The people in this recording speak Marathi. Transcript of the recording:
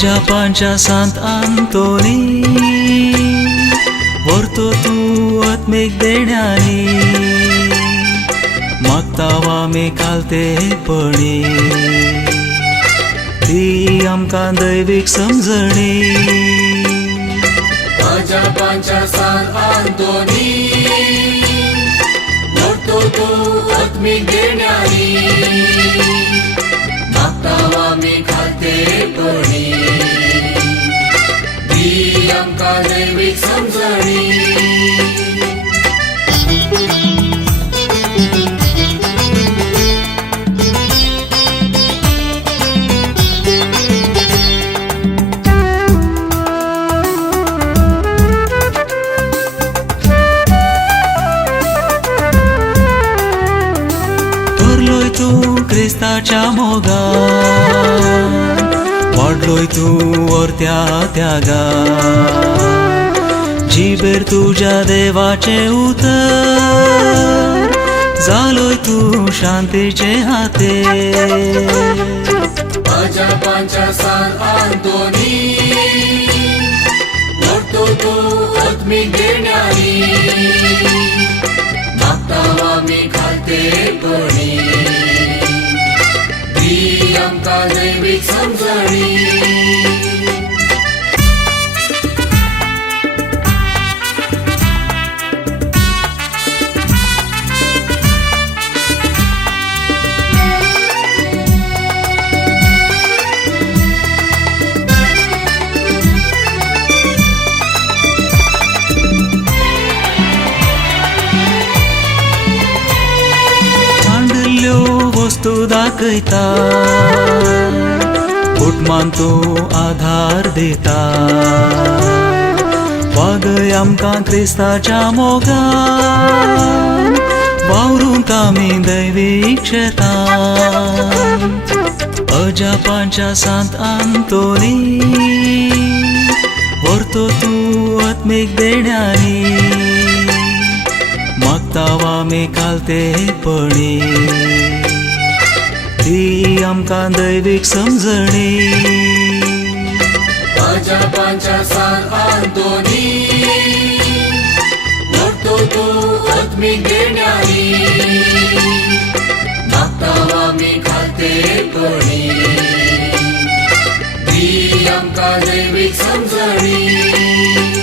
अजापांच्या सांत आंतोनी व्हरतो तू आत्मिक देण्यानी मागतावा आमी खालतेपणी ती आमकां दैवीक समजणी अजापांच्या सांत आंतोनी व्हरतो तू आत्मिक देण्यानी मागतावा आमी खालतेपणी ती आमकां दैवीक समजणी तू क्रिस्ताच्या मोगान वाडलोय तू वर्त्या त्यागान जिबेर तुझ्या देवाचे उतर जालोय तू शांतीचे हाते अजापांच्या सांत आंतोनी व्हरतो तू आत्मिक देण्यानी मागतावा आमी खालतेपणी ती आमकां दैवीक समजणी वस्तू दाखयता कुटुंबान तू आधार दिता वागय आमकां क्रिस्ताच्या मोगान वावरूंक आमी दैवीक शेतान अजापांच्या सांत आंतोनी व्हरतो तू आत्मिक देण्यानी मागतावा आमी खालतेपणी ती आमकां दैवीक समजणी अजापांच्या सांत आंतोनी व्हरतो तू आत्मिक देण्यानी मागतावा आमी खालतेपणी ती आमकां दैवीक समजणी